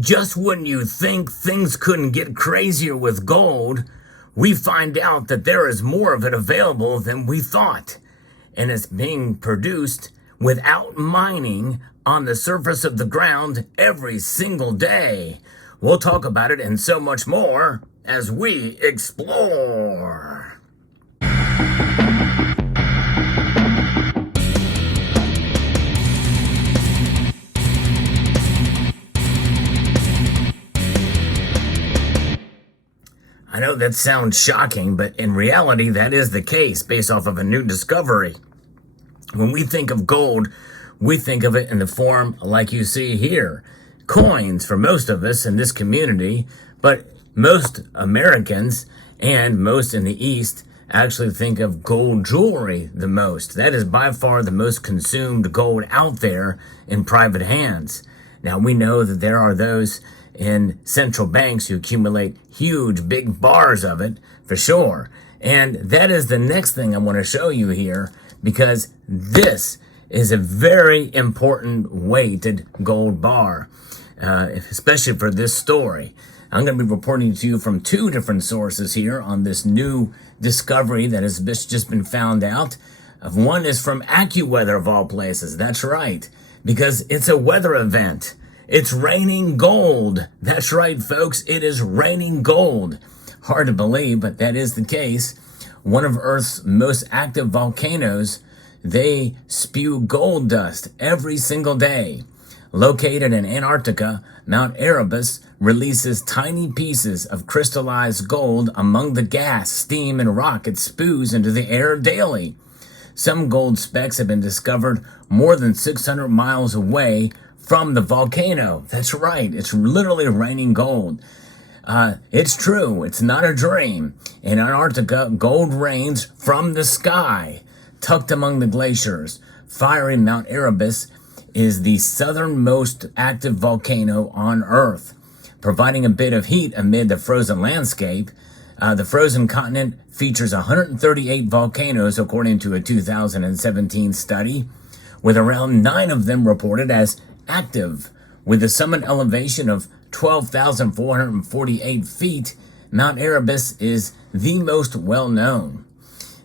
Just when you think things couldn't get crazier with gold, we find out that there is more of it available than we thought. And it's being produced without mining on the surface of the ground every single day. We'll talk about it and so much more as we explore. I know that sounds shocking, but in reality, that is the case based off of a new discovery. When we think of gold, we think of it in the form like you see here. Coins for most of us in this community, but most Americans and most in the East actually think of gold jewelry the most. That is by far the most consumed gold out there in private hands. Now we know that there are those in central banks who accumulate huge big bars of it for sure. And that is the next thing I want to show you here, because this is a very important weighted gold bar, especially for this story. I'm going to be reporting to you from two different sources here on this new discovery that has just been found out. One is from AccuWeather of all places. That's right, because it's a weather event. It's raining gold. That's right, folks. It is raining gold. Hard to believe, but that is the case. One of Earth's most active volcanoes, they spew gold dust every single day. Located in Antarctica, Mount Erebus releases tiny pieces of crystallized gold among the gas, steam, and rock it spews into the air daily. Some gold specks have been discovered more than 600 miles away from the volcano. That's right. It's literally raining gold. It's true. It's not a dream. In Antarctica, gold rains from the sky, tucked among the glaciers. Fiery Mount Erebus is the southernmost active volcano on Earth, providing a bit of heat amid the frozen landscape. The frozen continent features 138 volcanoes, according to a 2017 study, with around 9 of them reported as active. With a summit elevation of 12,448 feet, Mount Erebus is the most well-known.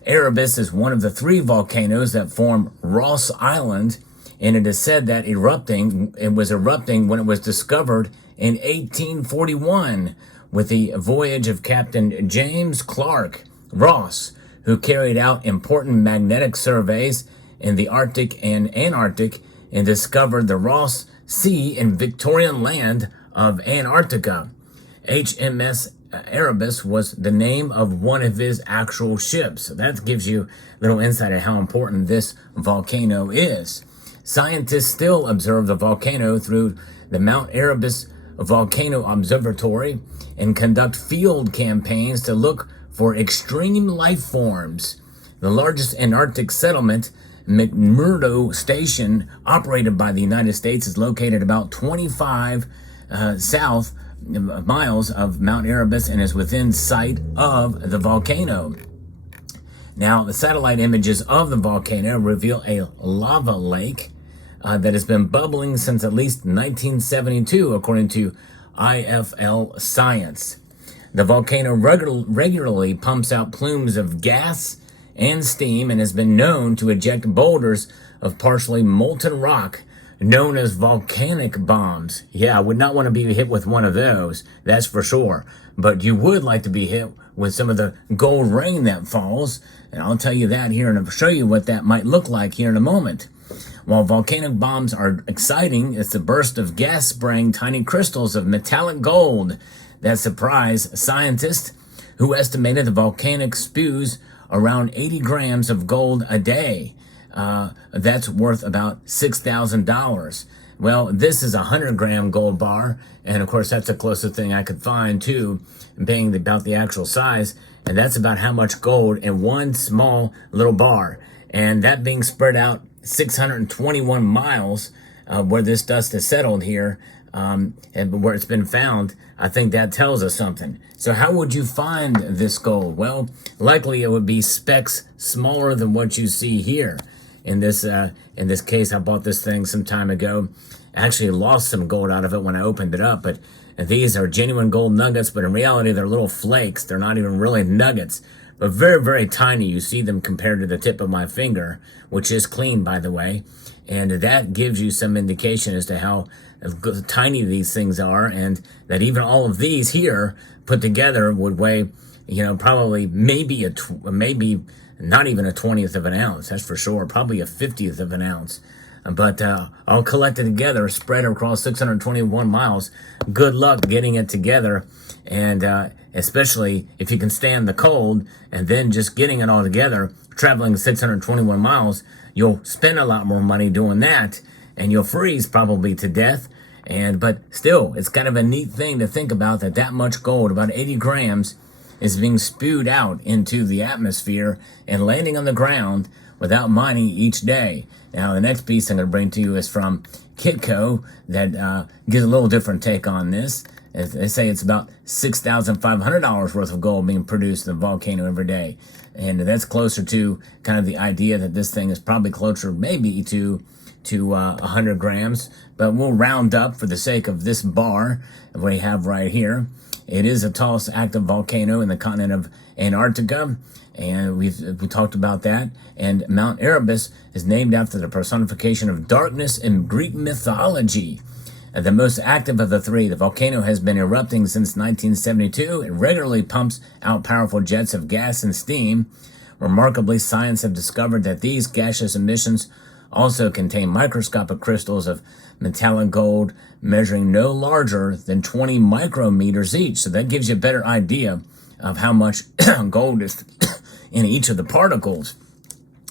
Erebus is one of the 3 volcanoes that form Ross Island, and it is said that it was erupting when it was discovered in 1841 with the voyage of Captain James Clark Ross, who carried out important magnetic surveys in the Arctic and Antarctic and discovered the Ross Sea and Victorian land of Antarctica. HMS Erebus was the name of one of his actual ships. So that gives you a little insight of how important this volcano is. Scientists still observe the volcano through the Mount Erebus Volcano Observatory and conduct field campaigns to look for extreme life forms. The largest Antarctic settlement, McMurdo Station, operated by the United States, is located about 25 south miles of Mount Erebus and is within sight of the volcano. Now, the satellite images of the volcano reveal a lava lake that has been bubbling since at least 1972, according to IFL Science. The volcano regularly pumps out plumes of gas and steam and has been known to eject boulders of partially molten rock known as volcanic bombs. Yeah, I would not want to be hit with one of those, that's for sure. But you would like to be hit with some of the gold rain that falls, and I'll tell you that here and I'll show you what that might look like here in a moment. While volcanic bombs are exciting, it's the burst of gas spraying tiny crystals of metallic gold that surprise scientists who estimated the volcanic spews around 80 grams of gold a day. That's worth about $6,000. Well, this is a 100-gram gold bar, and of course that's the closest thing I could find to being about the actual size, and that's about how much gold in one small little bar. And that being spread out 621 miles where this dust has settled here, and where it's been found, I think that tells us something. So how would you find this gold? Well, likely it would be specks smaller than what you see here. In this case, I bought this thing some time ago actually lost some gold out of it when I opened it up, but these are genuine gold nuggets, but in reality, they're little flakes. They're not even really nuggets, but very, very tiny. You see them compared to the tip of my finger, which is clean, by the way. And that gives you some indication as to how tiny these things are, and that even all of these here put together would weigh, probably maybe maybe not even a 20th of an ounce. That's for sure. Probably a 50th of an ounce. But all collected together, spread across 621 miles. Good luck getting it together, and especially if you can stand the cold, and then just getting it all together, traveling 621 miles, you'll spend a lot more money doing that, and you'll freeze probably to death. But still, it's kind of a neat thing to think about, that much gold, about 80 grams, is being spewed out into the atmosphere and landing on the ground without mining each day. Now, the next piece I'm going to bring to you is from Kitco that gives a little different take on this. They say it's about $6,500 worth of gold being produced in the volcano every day. And that's closer to kind of the idea that this thing is probably closer maybe to 100 grams. But we'll round up for the sake of this bar of what we have right here. It is the tallest active volcano in the continent of Antarctica, and we talked about that. And Mount Erebus is named after the personification of darkness in Greek mythology. The most active of the three, the volcano has been erupting since 1972. It regularly pumps out powerful jets of gas and steam. Remarkably, science have discovered that these gaseous emissions also contain microscopic crystals of metallic gold measuring no larger than 20 micrometers each. So that gives you a better idea of how much gold is in each of the particles.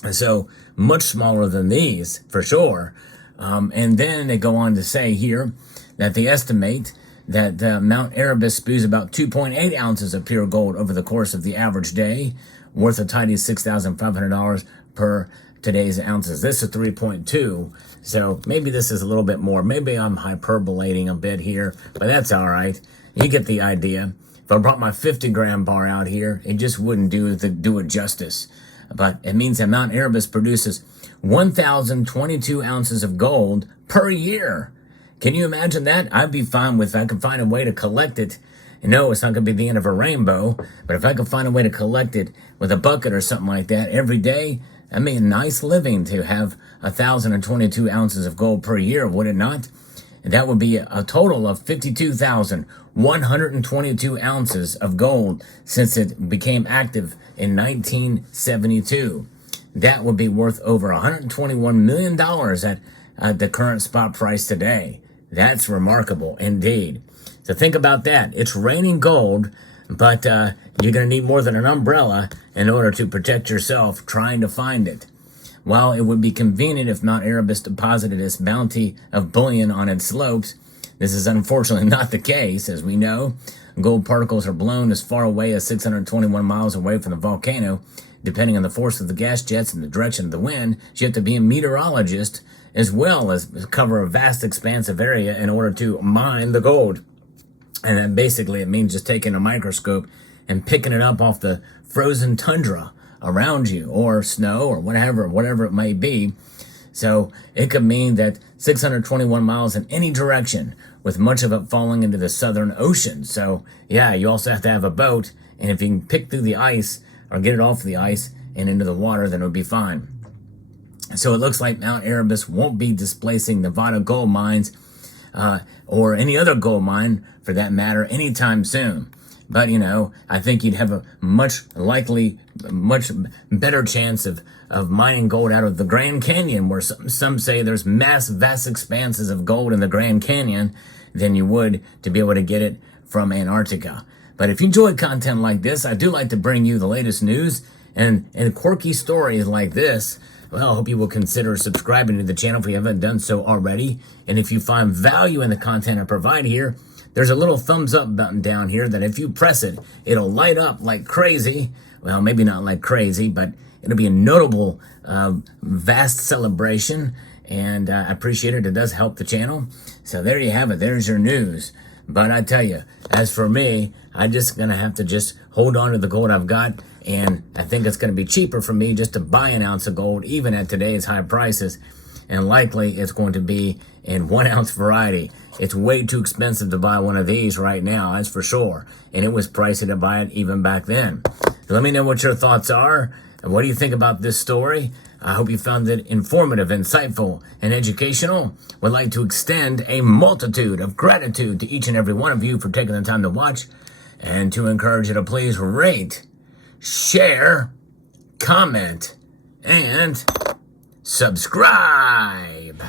And so much smaller than these, for sure. And then they go on to say here that they estimate that Mount Erebus spews about 2.8 ounces of pure gold over the course of the average day, worth a tidy $6,500 per today's ounces. This is 3.2, so maybe this is a little bit more. Maybe I'm hyperbolating a bit here, but that's all right. You get the idea. If I brought my 50-gram bar out here, it just wouldn't do it justice. But it means that Mount Erebus produces 1,022 ounces of gold per year. Can you imagine that? I'd be fine if I could find a way to collect it. No, it's not going to be the end of a rainbow, but if I could find a way to collect it with a bucket or something like that every day, I mean, a nice living to have 1,022 ounces of gold per year, would it not? And that would be a total of 52,122 ounces of gold since it became active in 1972. That would be worth over $121 million at the current spot price today. That's remarkable indeed. So think about that. It's raining gold, but you're going to need more than an umbrella in order to protect yourself trying to find it. While it would be convenient if Mount Erebus deposited its bounty of bullion on its slopes, this is unfortunately not the case. As we know, gold particles are blown as far away as 621 miles away from the volcano. Depending on the force of the gas jets and the direction of the wind, you have to be a meteorologist as well as cover a vast expanse of area in order to mine the gold. And then basically it means just taking a microscope and picking it up off the frozen tundra around you, or snow, or whatever it may be. So it could mean that 621 miles in any direction, with much of it falling into the Southern Ocean. So yeah, you also have to have a boat, and if you can pick through the ice or get it off the ice and into the water, then it would be fine. So it looks like Mount Erebus won't be displacing Nevada gold mines or any other gold mine for that matter anytime soon. But, I think you'd have a much better chance of mining gold out of the Grand Canyon, where some say there's vast expanses of gold in the Grand Canyon, than you would to be able to get it from Antarctica. But if you enjoy content like this, I do like to bring you the latest news and quirky stories like this. Well, I hope you will consider subscribing to the channel if you haven't done so already. And if you find value in the content I provide here, there's a little thumbs up button down here that if you press it, it'll light up like crazy. Well, maybe not like crazy, but it'll be a notable, vast celebration. And I appreciate it. It does help the channel. So there you have it. There's your news. But I tell you, as for me, I'm just going to have to just hold on to the gold I've got. And I think it's going to be cheaper for me just to buy an ounce of gold, even at today's high prices, and likely it's going to be in 1 ounce variety. It's way too expensive to buy one of these right now, that's for sure. And it was pricey to buy it even back then. Let me know what your thoughts are. What do you think about this story? I hope you found it informative, insightful, and educational. Would like to extend a multitude of gratitude to each and every one of you for taking the time to watch, and to encourage you to please rate, share, comment, and subscribe.